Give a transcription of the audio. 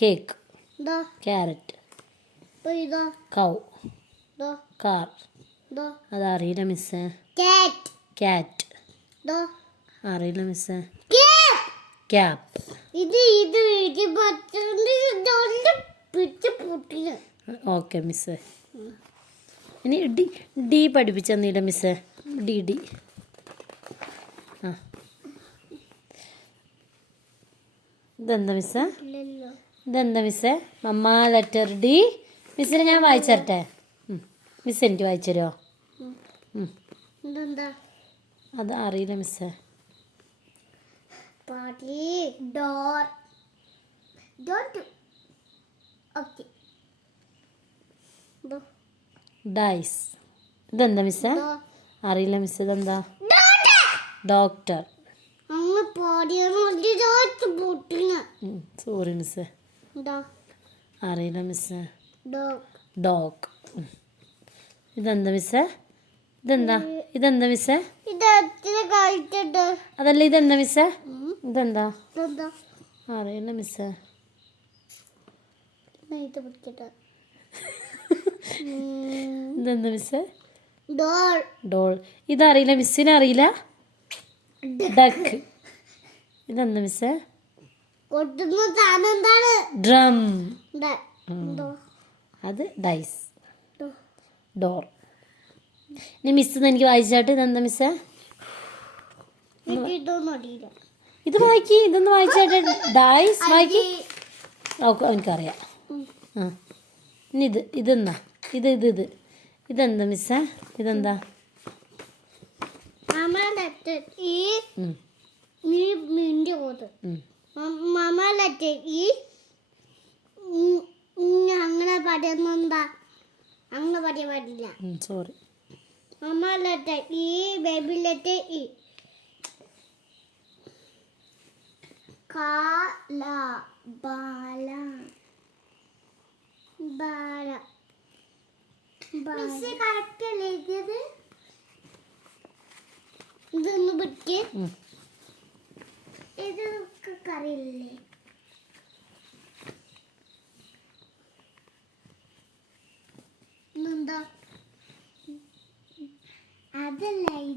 Cake. Carrot. കൗ. Car. അതറിയില്ല മിസ്സേ. Cat. അറിയില്ല മിസ്സേ. ക്യാപ്പ്. ഓക്കെ മിസ്സേ. ഇനി ഡി പഠിപ്പിച്ചു തന്നില്ല മിസ്സേ. ഡി. ആ ഇതെന്താ മിസ്സേ? ഇതെന്താ മിസ്സേ? മമ്മ ലെറ്റർ ഡി. മിസ്സിനെ ഞാൻ വായിച്ചു തരട്ടെ? മിസ് എനിക്ക് വായിച്ചു തരുമോ? അത് അറിയില്ല മിസ്സേ. ഡൈസ്. ഇതെന്താ മിസ്സേ? അറിയില്ല മിസ്. ഇതെന്താ? ഡോക്ടർ. സോറി മിസ്സേ. അറിയില്ല മിസ്സേ. ഡോഗ്. ഇതെന്താ മിസ്സേ? ഇതെന്താ മിസ്സേ? അതല്ല, ഇതെന്താ മിസ്സേ? ഇതെന്താ? അറിയില്ല മിസ്സേ. ഇതെന്താ മിസ്സേ? ഡോൾ. ഇതറിയില്ല മിസ്സിനെ. അറിയില്ല. ഡക്ക്. ഇതെന്താ മിസ്സേ? ഡ്രം. അത് ഡൈസ്. ഡോർ. ഇനി മിസ് എനിക്ക് വായിച്ചാട്ട്. ഇതെന്താ മിസ്സേ? ഇത് വായിക്കി. ഇതൊന്ന് വായിച്ചാട്ട്. ഡൈസ് വായിക്കി. എനിക്കറിയാം. ഇനി ഇതെന്താ? ഇതെന്താ മിസ്സേ? ഇതെന്താ? അങ്ങനെ പറയുന്നെന്താ? അങ്ങനെ പറയാൻ പാടില്ല. സോറി. മമ്മ ലെറ്റർ ഈ, ബേബി ലെറ്റർ ഈ. കാല ബാല ബാല. മിസ് കറക്റ്റ് അല്ലേ ഇത്? ഇതൊന്ന് പിടിക്ക്. ഇതൊക്കെ കറിയില്ലേ? എന്താ അതല്ല.